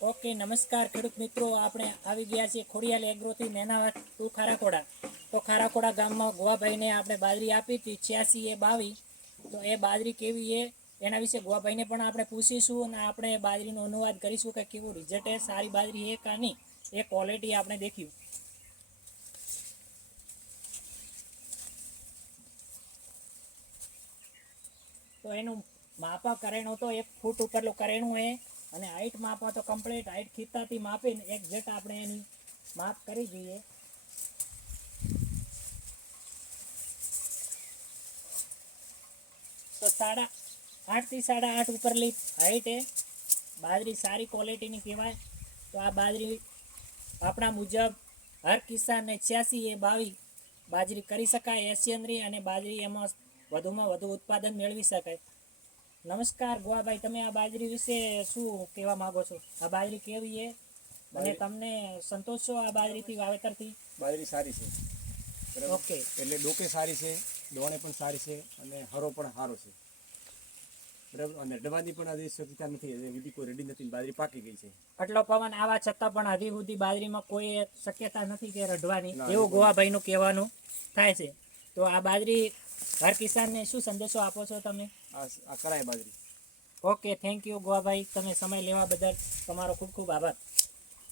Okay, નમસ્કાર ખેડૂત મિત્રો. આપણે આવી ગયા છીએ ખોડિયાલ એગ્રોથી મેનાવત ટુ ખારાખોડા. તો ખારાખોડા ગામમાં ગોવાભાઈને આપણે બાજરી આપી હતી 86A22. તો એ બાજરી કેવી છે એના વિશે ગોવાભાઈને પણ આપણે પૂછીશું અને આપણે બાજરીનો અનુવાદ કરીશું કે કેવું રિઝલ્ટ છે, સારી બાજરી છે કે નહીં, એ ક્વોલિટી આપણે દેખ્યું. તો એનું માપા કરેણું તો 1 ફૂટ ઉપરનું કરેણું છે અને હાઈટ માપવા તો કમ્પ્લીટ હાઈટ ખીતાથી માપીને એક્ઝેક્ટ આપણે એની માપ કરી દઈએ. તો 8.5 થી 8.5 ઉપરની હાઈટ છે. બાજરી સારી ક્વોલિટીની કહેવાય. તો આ બાજરી આપણા મુજબ હર કિસાનને 86A22 બાજરી કરી શકાય એશિયનરી, અને બાજરી એમાં વધુમાં વધુ ઉત્પાદન મેળવી શકાય. નમસ્કાર ગોવાભાઈ, તમે આ બાજરી વિશે શું કહેવા માંગો છો? આ બાજરી કેવી છે અને તમને સંતોષ છો આ બાજરીથી, વાવેતરથી? બાજરી સારી છે. ઓકે, એટલે ડોકે સારી છે, દોણે પણ સારી છે અને હરો પણ સારો છે. બરાબર. અને ડવાની પણ હજી શક્યતા નથી, વિધિ કોઈ રેડી નથી, બાજરી પાકી ગઈ છે. આટલો પવન આવા છતાં પણ હજી સુધી બાજરીમાં કોઈ શક્યતા નથી કે રઢવાની, એવું ગોવાભાઈનું કહેવાનું થાય છે. તો આ બાજરી હર કિસાનને શું સંદેશો આપો છો તમે? આ કરાય બાજરી. ઓકે, થેન્ક યુ ગોવાભાઈ, તમે સમય લેવા બદલ તમારો ખૂબ ખૂબ આભાર.